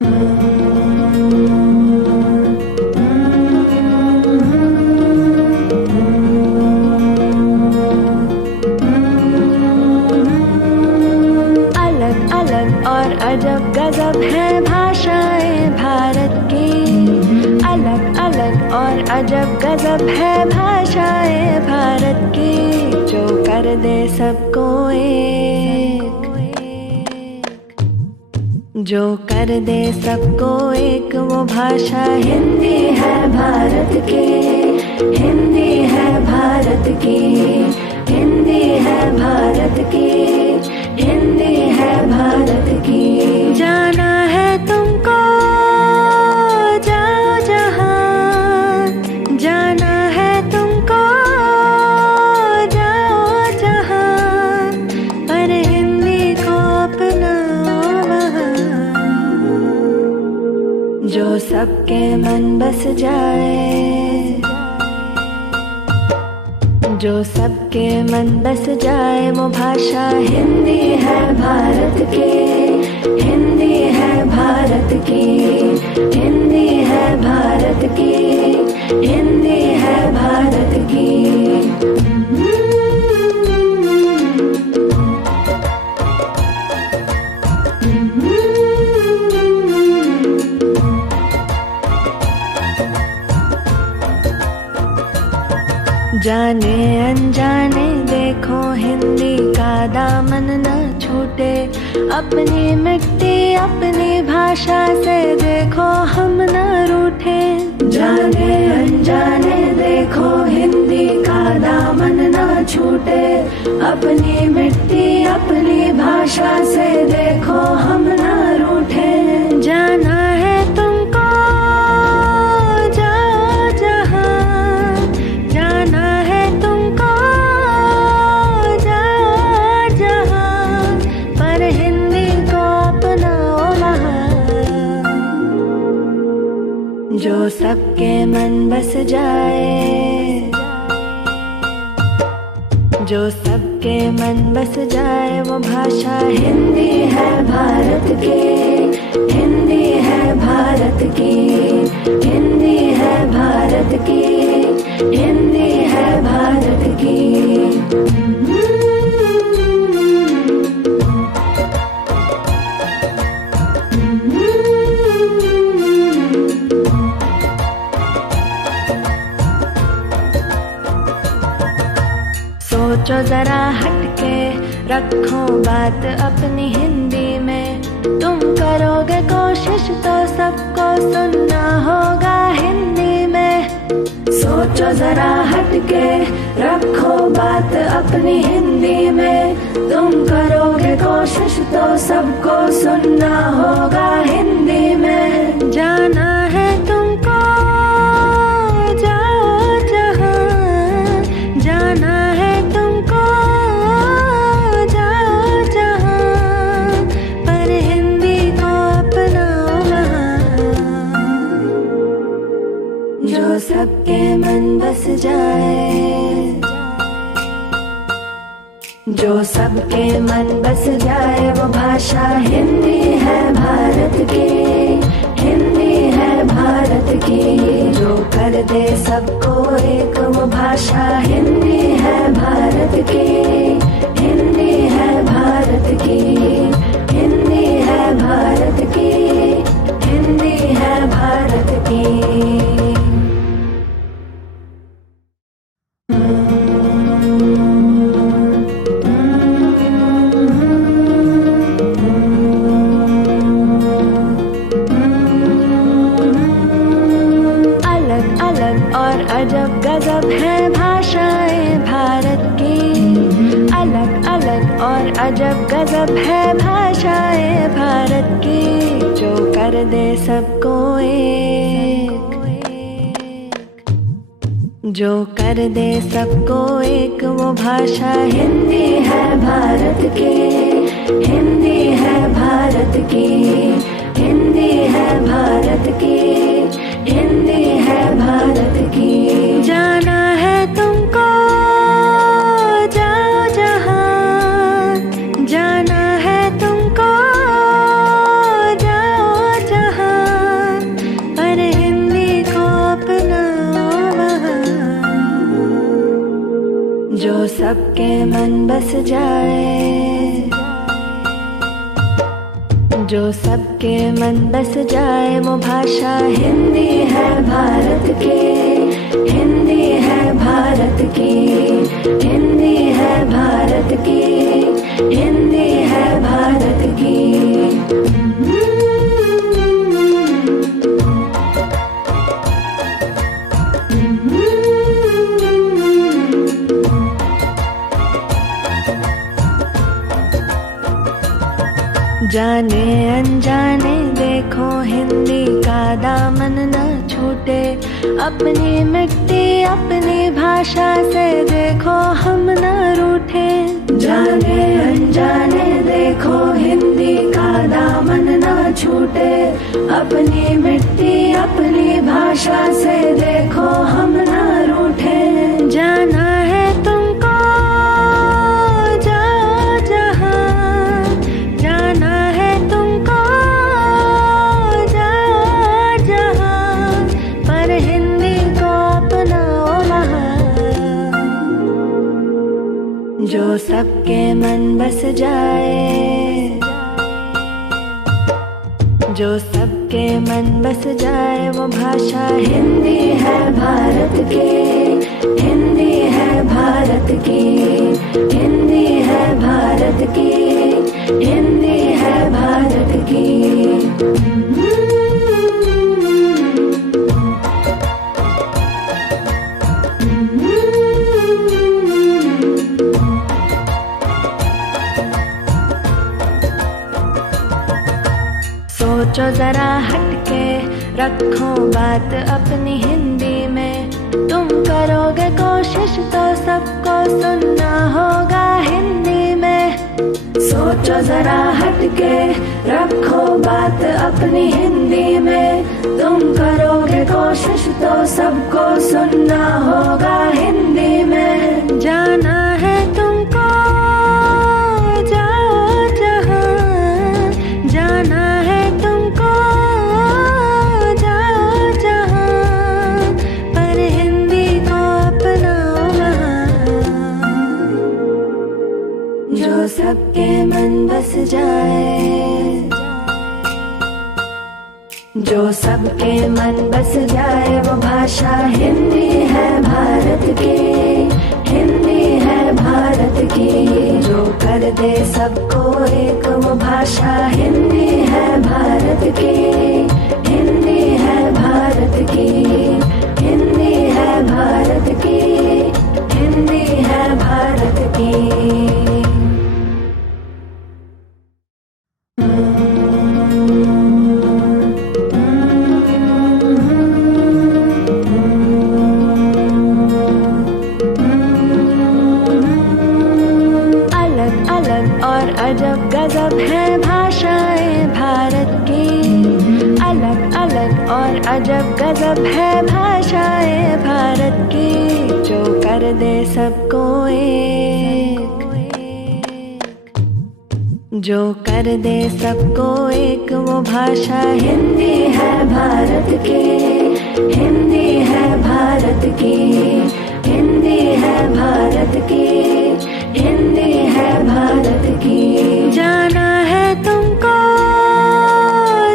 अलग अलग और अजब गजब है भाषाएं भारत की। अलग अलग और अजब गजब है भाषाएं भारत की। जो कर दे सबको एक, जो कर दे सबको एक, वो भाषा हिंदी है भारत की। हिंदी है भारत की, हिंदी है भारत की, हिंदी है भारत की। जाना है तुमको जाओ जहाँ, जाना है तुमको जाओ जहाँ, पर हिंदी को अपनाओ वहाँ। जो सबके मन बस जाए, जो सबके मन बस जाए, वो भाषा हिंदी है भारत की। हिंदी है भारत की, हिंदी है भारत की, हिंदी है भारत की। जाने अनजाने देखो हिंदी का दामन न छूटे। अपनी मिट्टी अपनी भाषा से देखो हम न रूठे। जाने अनजाने देखो हिंदी का दामन न छूटे। अपनी मिट्टी अपनी भाषा से देखो हम न रूठे। जाना है तुमको जाओ जहाँ, जाना है तुमको जाओ जहाँ, पर हिंदी को अपनाओ वहाँ। जो सबके मन बस जाए, जो सबके मन बस जाए, वो भाषा हिंदी है भारत की। हिंदी है भारत की, हिंदी है भारत की, हिंदी है भारत की। सोचो जरा हटके, रखो बात अपनी हिंदी में। तुम करोगे कोशिश तो सबको सुनना होगा हिंदी में। सोचो जरा हटके, रखो बात अपनी हिंदी में। तुम करोगे कोशिश तो सबको सुनना होगा हिंदी में। जाना है तुमको जाओ जहाँ, जाना है तुमको जाओ जहाँ, पर हिंदी को अपनाओ वहाँ। जो सबके मन बस जाए, जो सबके मन बस जाए, वो भाषा हिंदी है भारत की। हिंदी है भारत की। जो कर दे सबको एक, वो भाषा हिंदी है भारत की। हिंदी है भारत की, हिंदी है भारत की, हिंदी है भारत की। और अजब गजब है भाषाएं भारत की। अलग अलग और अजब गजब है भाषाएं भारत की। जो कर दे सबको एक, जो कर दे सबको एक, वो भाषा हिंदी है भारत की। हिंदी है भारत की, हिंदी है भारत की, हिंदी है भारत की। जाना है तुमको जाओ जहाँ, जाना है तुमको जाओ जहाँ, सबके मन बस जाए, जो सबके मन बस जाए। वो भाषा हिंदी है भारत की, हिंदी है भारत की, हिंदी है भारत की, हिंदी है भारत की। जाने अनजाने देखो हिंदी का दामन न छूटे, अपनी मिट्टी अपनी भाषा से देखो हम न रूठे। जाने अनजाने देखो हिंदी का दामन न छूटे, अपनी मिट्टी अपनी भाषा से देखो हम न रूठे। जाना है तुमको जाओ जहाँ, जाना है तुमको जाओ जहाँ, पर हिंदी को अपनाओ वहाँ। जो सबके मन बस जाए, जो सबके मन बस जाए। वो भाषा हिंदी है भारत की, हिंदी है भारत की, हिंदी है भारत की, हिंदी है भारत की। सोचो जरा हटके, रखो बात अपनी हिंदी में। तुम करोगे कोशिश तो सबको सुनना होगा हिंदी में। सोचो जरा हटके, रखो बात अपनी हिंदी में। तुम करोगे कोशिश तो सबको सुनना होगा हिंदी में। जाना है तुमको जाओ जहाँ, जाना है तुमको जाओ जहाँ, पर हिंदी को अपनाओ वहाँ। जो सबके मन बस जाए, जो सबके मन बस जाए। वो भाषा हिंदी है भारत की, हिंदी है भारत की। जो कर दे सबको एक, वो भाषा हिंदी है भारत की, हिंदी है भारत की, हिंदी है भारत की, हिंदी है भारत की। और अजब गजब है भाषाएं भारत की, अलग अलग और अजब गजब है भाषाएं भारत की। जो कर दे सबको एक, जो कर दे सबको एक। वो भाषा हिंदी है भारत की, हिंदी है भारत की, हिंदी है भारत की, हिंदी है भारत की। जाना है तुमको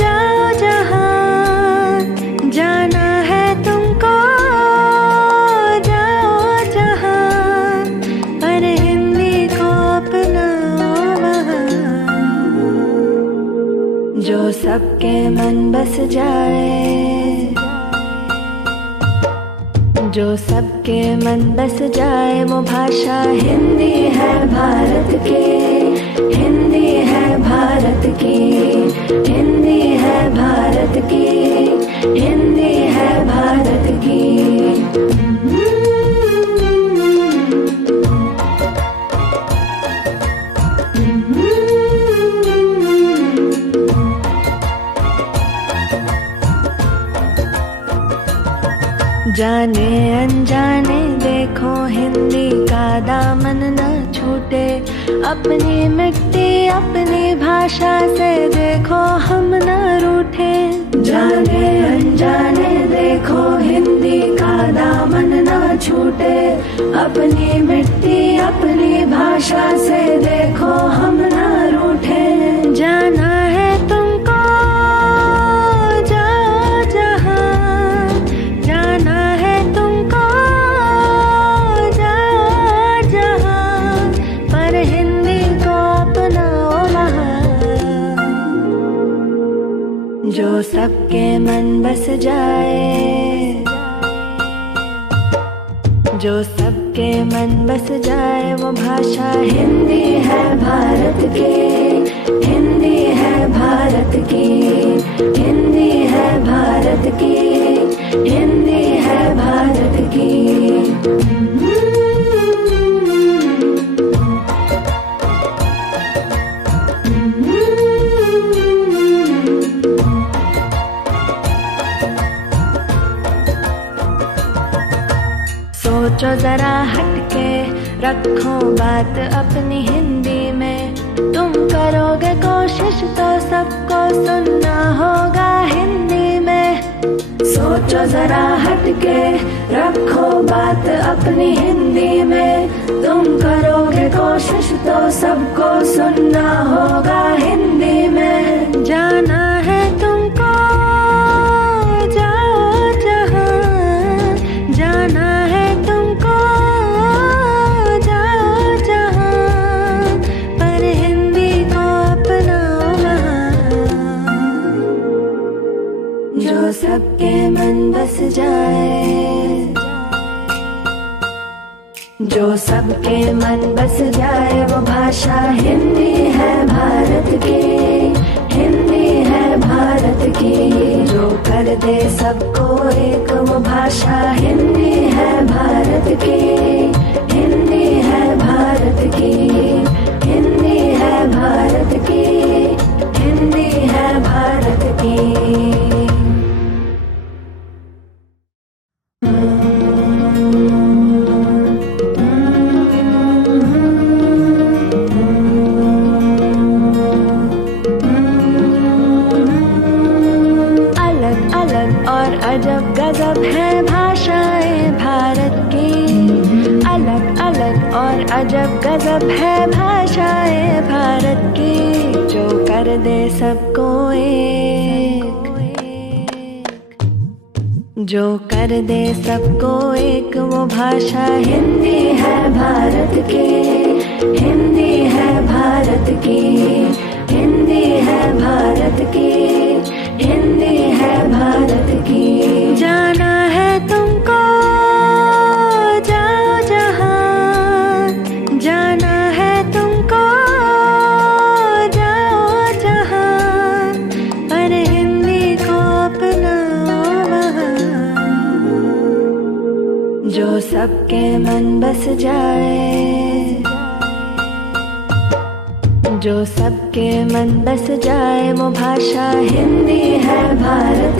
जाओ जहाँ, जाना है तुमको जाओ जहाँ, पर हिंदी को अपनाओ वहाँ। जो सबके मन बस जाए, जो सबके मन बस जाए। वो भाषा हिंदी है भारत की, हिंदी है भारत की, हिंदी है भारत की, हिंदी है भारत की। जाने अनजाने देखो हिंदी का दामन न छूटे, अपनी मिट्टी अपनी भाषा से देखो हम न रूठे। जाने अनजाने देखो हिंदी का दामन न छूटे, अपनी मिट्टी अपनी भाषा से देखो हम ना रूठे। जाना है तुमको जाओ जहाँ, जाना है तुमको जाओ जहाँ, पर हिंदी को अपनाओ वहाँ। जो सबके मन बस जाए, जो सबके मन बस जाए, वो भाषा हिंदी है भारत की, हिंदी है भारत की, हिंदी है भारत की, हिंदी है भारत की। सोचो जरा हटके, रखो बात अपनी हिंदी में। तुम करोगे कोशिश तो सबको सुनना होगा हिंदी में। सोचो जरा हटके, रखो बात अपनी हिंदी में। तुम करोगे कोशिश तो सबको सुनना होगा हिंदी में। जाना है तुमको जाओ जहाँ, जाना है तुमको जाओ जहाँ, पर हिंदी को अपनाओ वहाँ। जो सबके मन बस जाए, जो सबके मन बस जाए, वो भाषा हिंदी है भारत की, हिंदी है भारत की। जो कर दे सबको एक, वो भाषा हिंदी है भारत की, हिंदी है भारत की, हिंदी है भारत की, हिंदी है भारत की। और अजब गजब है भाषाएं भारत की, अलग अलग और अजब गजब है भाषाएं भारत की। जो कर दे सबको एक, जो कर दे सबको एक, वो भाषा हिंदी है भारत की, हिंदी है भारत की, हिंदी है भारत की, हिंदी है भारत की। जाना है तुमको जाओ जहाँ, जाना है तुमको जाओ जहाँ, पर हिंदी को अपनाओ वहाँ। जो सबके मन बस जाए, जो सबके मन बस जाए, वो भाषा हिंदी है भारत।